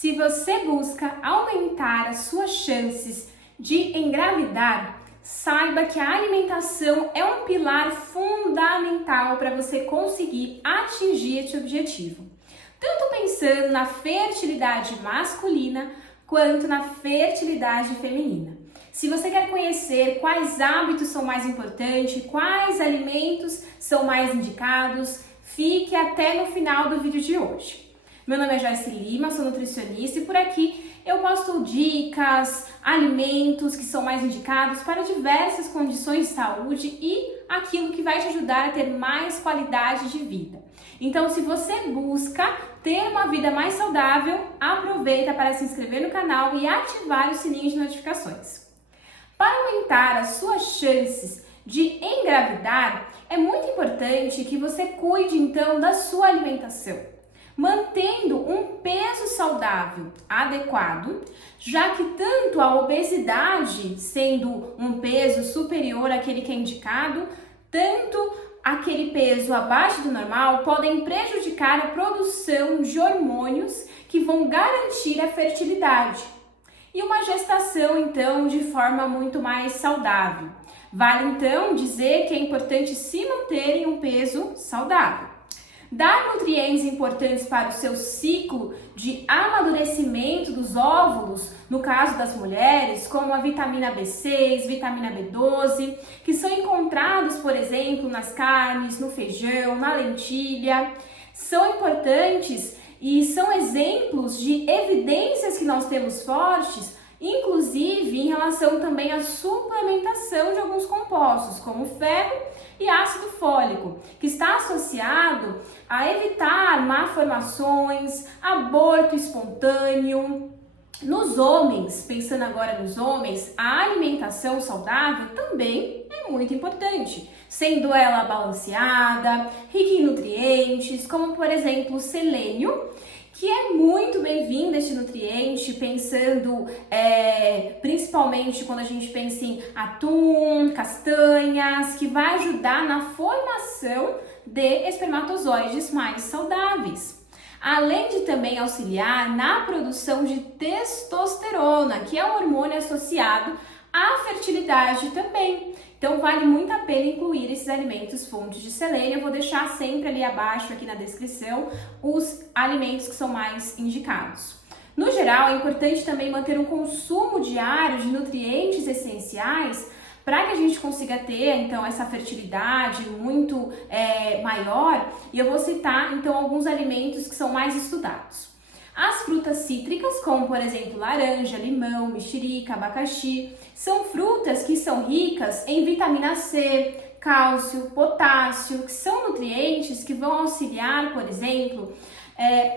Se você busca aumentar as suas chances de engravidar, saiba que a alimentação é um pilar fundamental para você conseguir atingir esse objetivo. Tanto pensando na fertilidade masculina quanto na fertilidade feminina. Se você quer conhecer quais hábitos são mais importantes, quais alimentos são mais indicados, fique até no final do vídeo de hoje. Meu nome é Joyce Lima, sou nutricionista e por aqui eu posto dicas, alimentos que são mais indicados para diversas condições de saúde e aquilo que vai te ajudar a ter mais qualidade de vida. Então, se você busca ter uma vida mais saudável, aproveita para se inscrever no canal e ativar o sininho de notificações. Para aumentar as suas chances de engravidar, é muito importante que você cuide então da sua alimentação, mantendo um peso saudável adequado, já que tanto a obesidade, sendo um peso superior àquele que é indicado, tanto aquele peso abaixo do normal podem prejudicar a produção de hormônios que vão garantir a fertilidade e uma gestação, então, de forma muito mais saudável. Vale, então, dizer que é importante se manter em um peso saudável. Dar nutrientes importantes para o seu ciclo de amadurecimento dos óvulos, no caso das mulheres, como a vitamina B6, vitamina B12, que são encontrados, por exemplo, nas carnes, no feijão, na lentilha, são importantes e são exemplos de evidências que nós temos fortes, inclusive em relação também à suplementação de alguns compostos, como ferro e ácido fólico, que está associado a evitar malformações, aborto espontâneo. Nos homens, pensando agora nos homens, a alimentação saudável também é muito importante, sendo ela balanceada, rica em nutrientes, como por exemplo o selênio, que é muito bem-vindo este nutriente, pensando principalmente quando a gente pensa em atum, castanhas, que vai ajudar na formação de espermatozoides mais saudáveis. Além de também auxiliar na produção de testosterona, que é um hormônio associado à fertilidade também. Então vale muito a pena incluir esses alimentos fontes de selênio. Eu vou deixar sempre ali abaixo, aqui na descrição, os alimentos que são mais indicados. No geral, é importante também manter um consumo diário de nutrientes essenciais para que a gente consiga ter, então, essa fertilidade muito maior. E eu vou citar, então, alguns alimentos que são mais estudados. As frutas cítricas, como por exemplo laranja, limão, mexerica, abacaxi, são frutas que são ricas em vitamina C, cálcio, potássio, que são nutrientes que vão auxiliar, por exemplo,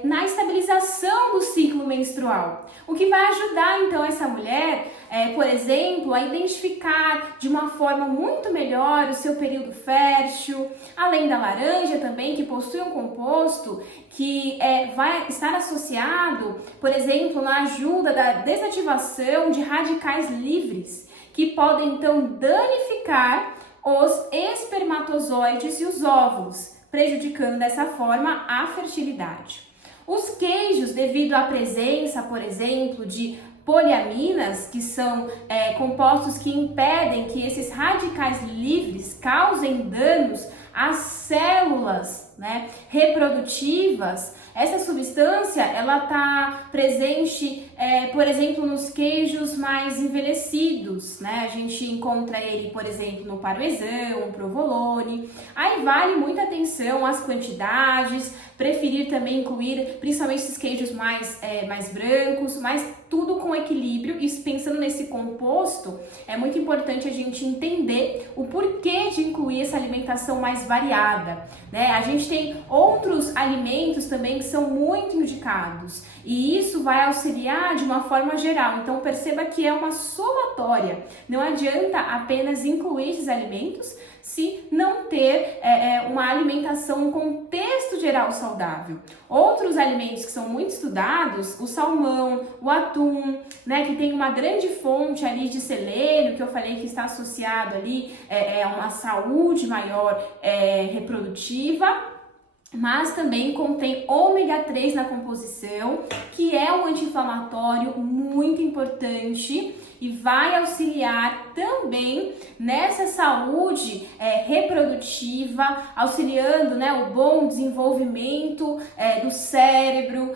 na estabilização do ciclo menstrual, o que vai ajudar então essa mulher, por exemplo, a identificar de uma forma muito melhor o seu período fértil, além da laranja também, que possui um composto que vai estar associado, por exemplo, na ajuda da desativação de radicais livres, que podem então danificar os espermatozoides e os óvulos, prejudicando dessa forma a fertilidade. Os queijos, devido à presença, por exemplo, de poliaminas, que são compostos que impedem que esses radicais livres causem danos às células reprodutivas, essa substância ela está presente, por exemplo, nos queijos mais envelhecidos, A gente encontra ele, por exemplo, no parmesão, provolone. Aí vale muita atenção às quantidades, preferir também incluir principalmente esses queijos mais brancos, mas tudo com equilíbrio. E pensando nesse composto, é muito importante a gente entender o porquê de incluir essa alimentação mais variada, A gente tem outros alimentos também que são muito indicados e isso vai auxiliar de uma forma geral. Então perceba que é uma somatória. Não adianta apenas incluir esses alimentos se não ter uma alimentação, um contexto geral saudável. Outros alimentos que são muito estudados, o salmão, o atum, que tem uma grande fonte ali de selênio, que eu falei que está associado ali a uma saúde maior reprodutiva. mas também contém ômega 3 na composição, que é um anti-inflamatório muito importante e vai auxiliar também nessa saúde reprodutiva, auxiliando, né, o bom desenvolvimento do cérebro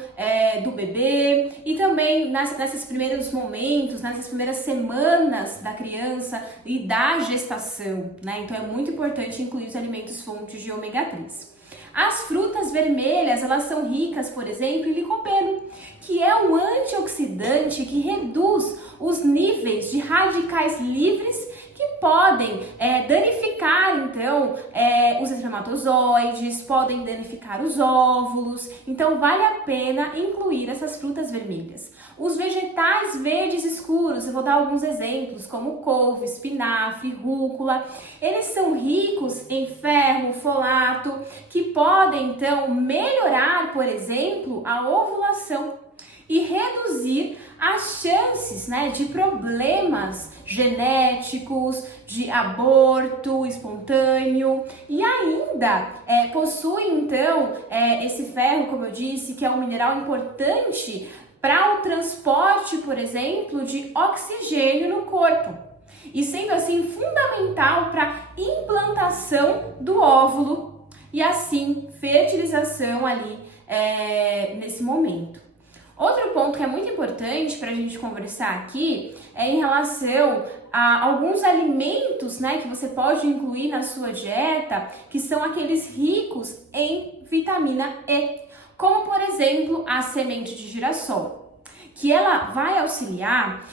do bebê e também nesses primeiros momentos, nessas primeiras semanas da criança e da gestação, né? Então é muito importante incluir os alimentos fontes de ômega 3. As frutas vermelhas, elas são ricas, por exemplo, em licopeno, que é um antioxidante que reduz os níveis de radicais livres que podem danificar, então, os espermatozoides, podem danificar os óvulos. Então, vale a pena incluir essas frutas vermelhas. Os vegetais verdes escuros, eu vou dar alguns exemplos, como couve, espinafre, rúcula. Eles são ricos em ferro, folato, que podem, então, melhorar, por exemplo, a ovulação e reduzir as chances, né, de problemas genéticos, de aborto espontâneo e ainda possui então esse ferro, como eu disse, que é um mineral importante para o transporte, por exemplo, de oxigênio no corpo e sendo assim fundamental para a implantação do óvulo e assim fertilização ali nesse momento. Outro ponto que é muito importante para a gente conversar aqui é em relação a alguns alimentos, né, que você pode incluir na sua dieta, que são aqueles ricos em vitamina E, como por exemplo a semente de girassol, que ela vai auxiliar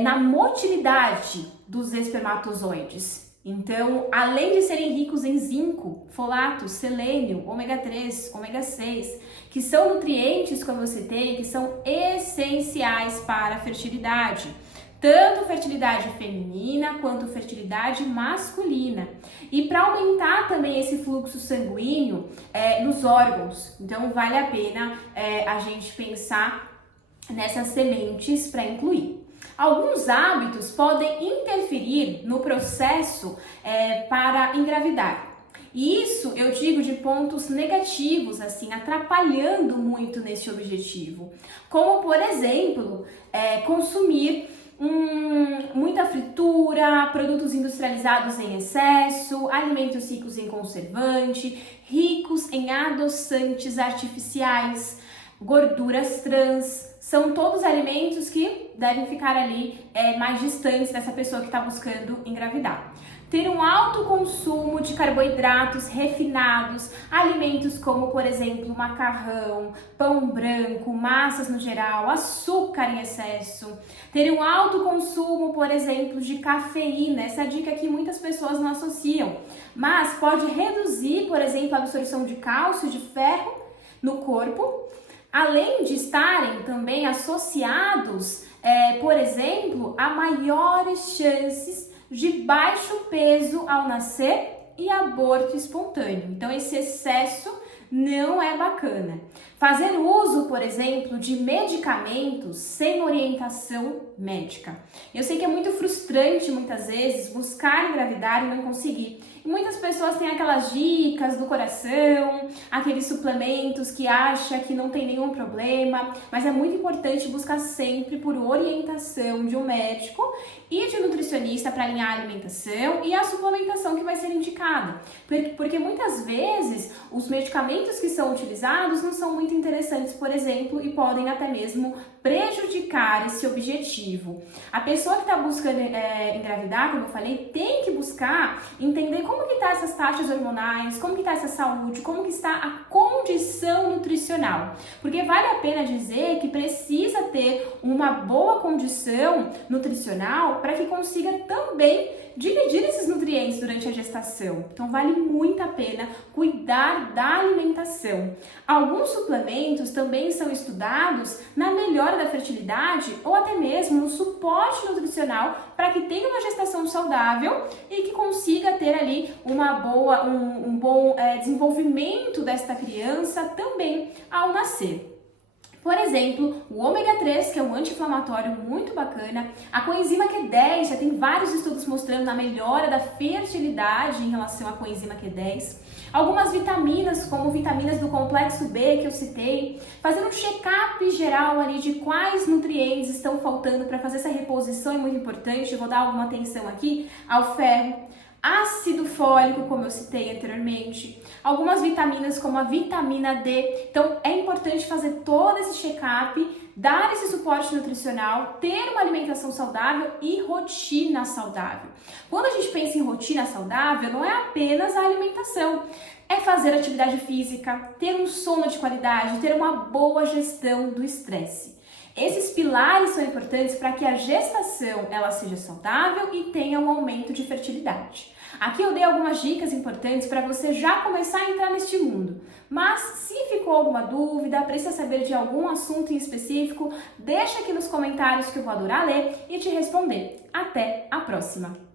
na motilidade dos espermatozoides. Então, além de serem ricos em zinco, folato, selênio, ômega 3, ômega 6, que são nutrientes, como eu citei, que são essenciais para a fertilidade, tanto fertilidade feminina quanto fertilidade masculina. E para aumentar também esse fluxo sanguíneo nos órgãos. Então, vale a pena a gente pensar nessas sementes para incluir. Alguns hábitos podem interferir no processo para engravidar. E isso eu digo de pontos negativos, assim, atrapalhando muito nesse objetivo. Como, por exemplo, consumir muita fritura, produtos industrializados em excesso, alimentos ricos em conservante, ricos em adoçantes artificiais, gorduras trans. São todos alimentos que devem ficar ali mais distantes dessa pessoa que está buscando engravidar. Ter um alto consumo de carboidratos refinados, alimentos como, por exemplo, macarrão, pão branco, massas no geral, açúcar em excesso. Ter um alto consumo, por exemplo, de cafeína, essa dica que muitas pessoas não associam, mas pode reduzir, por exemplo, a absorção de cálcio e de ferro no corpo, além de estarem também associados, por exemplo, a maiores chances de baixo peso ao nascer e aborto espontâneo. Então, esse excesso não é bacana. Fazer uso, por exemplo, de medicamentos sem orientação médica. Eu sei que é muito frustrante, muitas vezes, buscar engravidar e não conseguir. E muitas pessoas têm aquelas dicas do coração, aqueles suplementos que acham que não tem nenhum problema, mas é muito importante buscar sempre por orientação de um médico e de um nutricionista para alinhar a alimentação e a suplementação que vai ser indicada. Porque muitas vezes os medicamentos que são utilizados não são muito interessantes, por exemplo, e podem até mesmo prejudicar esse objetivo. A pessoa que está buscando engravidar, como eu falei, tem que buscar entender como que está essas taxas hormonais, como que está essa saúde, como que está a condição nutricional. Porque vale a pena dizer que precisa ter uma boa condição nutricional para que consiga também dividir esses nutrientes durante a gestação. Então vale muito a pena cuidar da alimentação. Alguns suplementos também são estudados na melhora da fertilidade ou até mesmo no suporte nutricional para que tenha uma gestação saudável e que consiga ter ali um bom desenvolvimento desta criança também ao nascer. Por exemplo, o ômega 3, que é um anti-inflamatório muito bacana, a coenzima Q10, já tem vários estudos mostrando a melhora da fertilidade em relação à coenzima Q10. Algumas vitaminas, como vitaminas do complexo B que eu citei, fazendo um check-up geral ali de quais nutrientes estão faltando para fazer essa reposição é muito importante. Eu vou dar alguma atenção aqui ao ferro, ácido fólico, como eu citei anteriormente, algumas vitaminas como a vitamina D. Então é importante fazer todo esse check-up, dar esse suporte nutricional, ter uma alimentação saudável e rotina saudável. Quando a gente pensa em rotina saudável, não é apenas a alimentação, é fazer atividade física, ter um sono de qualidade, ter uma boa gestão do estresse. Esses pilares são importantes para que a gestação ela seja saudável e tenha um aumento de fertilidade. Aqui eu dei algumas dicas importantes para você já começar a entrar neste mundo. Mas se ficou alguma dúvida, precisa saber de algum assunto em específico, deixa aqui nos comentários que eu vou adorar ler e te responder. Até a próxima!